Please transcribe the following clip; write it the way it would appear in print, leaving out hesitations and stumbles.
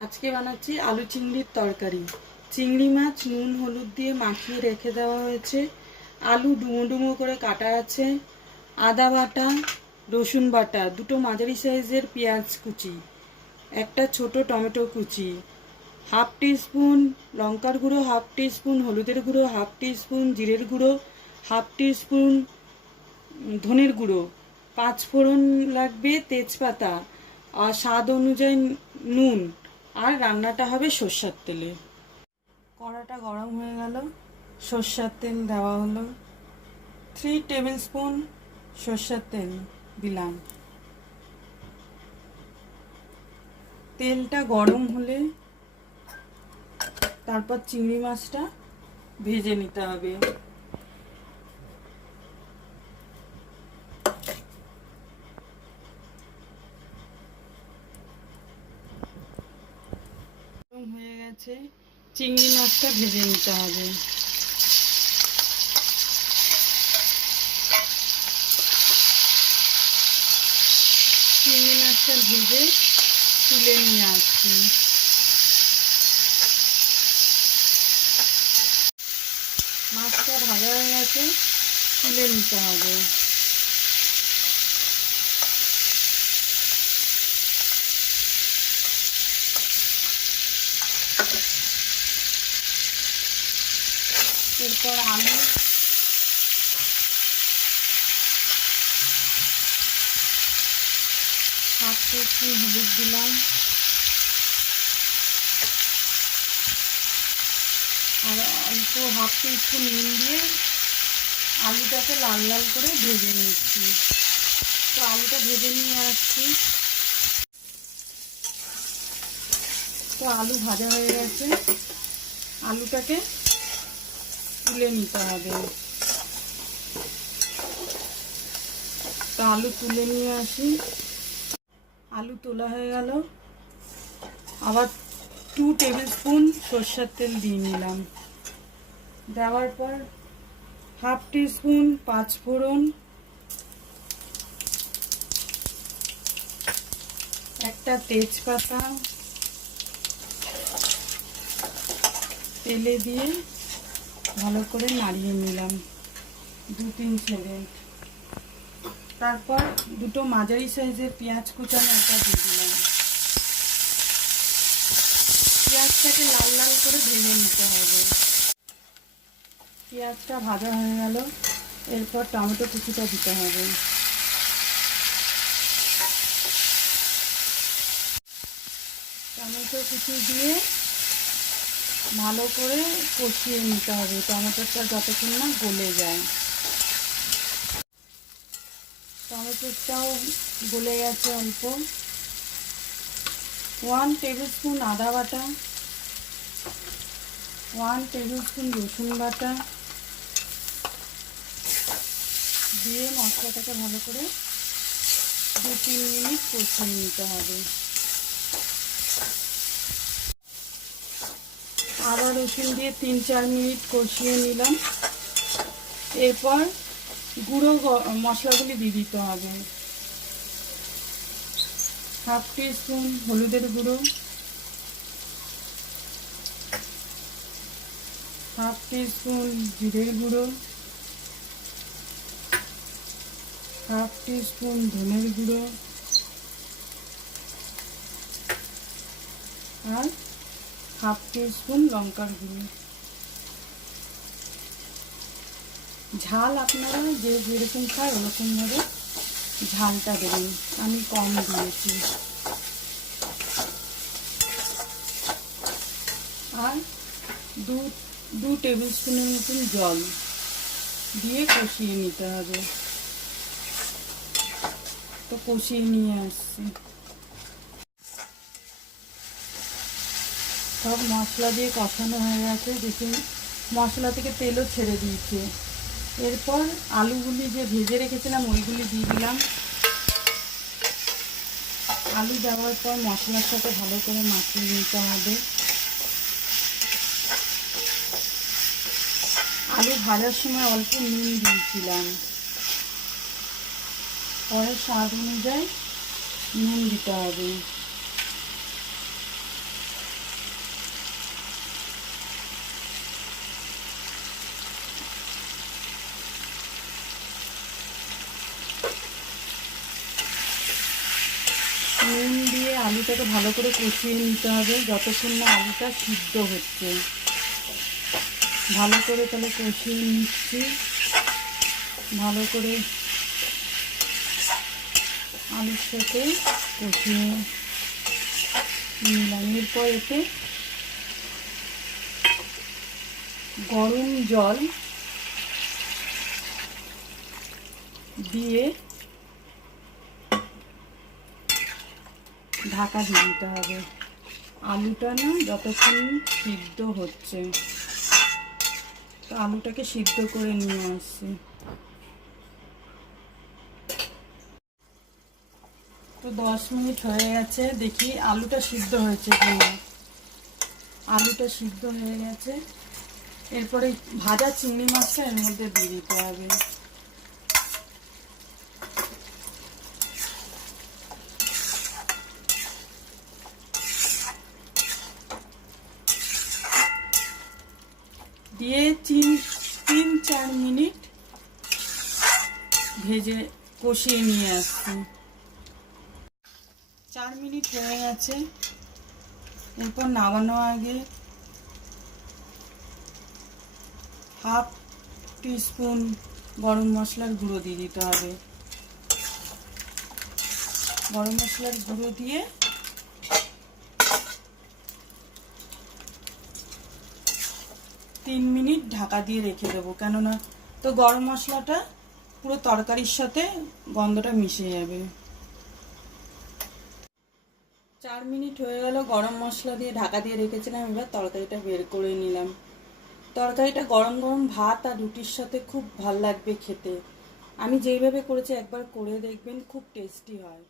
আজকে বানাচ্ছি আলু চিংড়ির তরকারি। চিংড়ি মাছ নুন হলুদ দিয়ে মাখিয়ে রেখে দেওয়া হয়েছে। আলু ডুমো ডুমো করে কাটা আছে। আদা বাটা, রসুন বাটা, দুটো মাঝারি সাইজের পেঁয়াজ কুচি, একটা ছোট টমেটো কুচি, হাফ টিস্পুন লঙ্কার গুঁড়ো, হাফ টিস্পুন হলুদের গুঁড়ো, হাফ টিস্পুন জিরের গুঁড়ো, হাফ টিস্পুন ধনের গুঁড়ো, 5 ফোড়ন লাগবে, তেজপাতা আর স্বাদ অনুযায়ী নুন। আর রান্নাটা হবে সর্ষের তেলে। কড়াটা গরম হয়ে গেল, সর্ষের তেল দেওয়া হলো। 3 টেবিল স্পুন সর্ষের তেল দিলাম। তেলটা গরম হলে তারপর চিংড়ি মাছটা ভেজে নিতে হবে। হয়ে গেছে, চিংড়ি মাছটা ভেজে নিতে হবে। চিংড়ি মাছটা ভেজে তুলে নিয়ে আসছি। মাছটা ভাজা হয়ে গেছে, তুলে নিতে হবে। এরপর আলু, হাফ টিস্পুন হলুদ দিলাম, আর অল্প হাফ টিস্পুন নুন দিয়ে আলুটাকে লাল লাল করে ভেজে নিচ্ছি। তো আলুটা ভেজে নিয়ে আসছি। তো আলু ভাজা হয়ে গেছে, আলুটাকে তুলে নিতে হবে। তো আলু তুলে নিয়ে আসি। আলু তোলা হয়ে গেল, আবার 2 টেবিল স্পুন সর্ষের তেল দিয়ে নিলাম। দেওয়ার পর হাফ টিস্পুন 5 ফোড়ন, একটা তেজপাতা তেলে দিয়ে ভালো করে নাড়িয়ে নিলাম 2-3 সেকেন্ড। তারপর দুটো মাঝারি সাইজের পেঁয়াজ কুচানো এটা দিয়ে দিলাম। পেঁয়াজটাকে লাল লাল করে ভেজে নিতে হবে। পেঁয়াজটা ভাজা হয়ে গেল, এরপর টমেটো কুচিটা দিতে হবে। টমেটো কুচি দিয়ে ভালো করে কষিয়ে নিতে হবে, টমেটোটা যতক্ষণ না গলে যায়। টমেটোটাও গলে গেছে অল্প। 1 টেবিল স্পুন আদা বাটা, 1 টেবিল স্পুন রসুন বাটা দিয়ে মশলাটাকে ভালো করে 2-3 মিনিট কষিয়ে নিতে হবে। আবার রসুন দিয়ে 3-4 মিনিট কষিয়ে নিলাম। এরপর গুঁড়ো মশলাগুলি দিয়ে দিতে হবে। হাফ টিস্পুন হলুদের গুঁড়ো, হাফ টিস্পুন জিরের গুঁড়ো, হাফ টিস্পুন ধনের গুঁড়ো আর হাফ টিস্পুন লঙ্কার গুঁড়ো। ঝাল আপনারা যে যেরকম খায় ওরকমভাবে ঝালটা দেবেন, আমি কম দিয়েছি। আর দু টেবিল স্পুনের মতন জল দিয়ে কষিয়ে নিতে হবে। তো কষিয়ে নিয়ে আসছি। সব মশলা দিয়ে কষানো হয়ে গেছে, দেখুন মশলা থেকে তেলও ছেড়ে দিয়েছে। এরপর আলুগুলি যে ভেজে রেখেছিলাম ওইগুলি দিয়ে দিলাম। আলু দেওয়ার পর মশলার সাথে ভালো করে মাখিয়ে নিতে হবে। আলু ভাজার সময় অল্প নুন দিয়েছিলাম, পরে স্বাদ অনুযায়ী নুন দিতে হবে। আলুটাকে ভালো করে কষিয়ে নিতে হবে যতক্ষণ না আলুটা সিদ্ধ হচ্ছে। ভালো করে তাহলে কষিয়ে নিচ্ছি, ভালো করে আলুর সাথে কষিয়ে নিলাম। এরপর এতে গরম জল দিয়ে ঢাকা দিয়ে দিতে হবে। আলুটা না যতক্ষণ সিদ্ধ হচ্ছে, তো আলুটাকে সিদ্ধ করে নিয়ে আসছি। তো 10 মিনিট হয়ে গেছে, দেখি আলুটা সিদ্ধ হয়েছে কিনা। আলুটা সিদ্ধ হয়ে গেছে। এরপরে ভাজা চিংড়ি মাছটা এর মধ্যে দিয়ে দিতে হবে। দিয়ে 3-4 মিনিট ভেজে কষিয়ে নিয়ে আসছি। 4 মিনিট হয়ে গেছে। এরপর নামানোর আগে হাফ টিস্পুন গরম মশলার গুঁড়ো দিয়ে দিতে হবে। গরম মশলার গুঁড়ো দিয়ে 3 মিনিট ঢাকা দিয়ে রেখে দেবো, কেননা তো গরম মশলাটা পুরো তরকারির সাথে গন্ধটা মিশে যাবে। 4 মিনিট হয়ে গেল, গরম মশলা দিয়ে ঢাকা দিয়ে রেখেছিলাম। এবার তরকারিটা বের করে নিলাম। তরকারিটা গরম গরম ভাত আর রুটির সাথে খুব ভাল লাগবে খেতে। আমি যেইভাবে করেছি একবার করে দেখবেন, খুব টেস্টি হয়।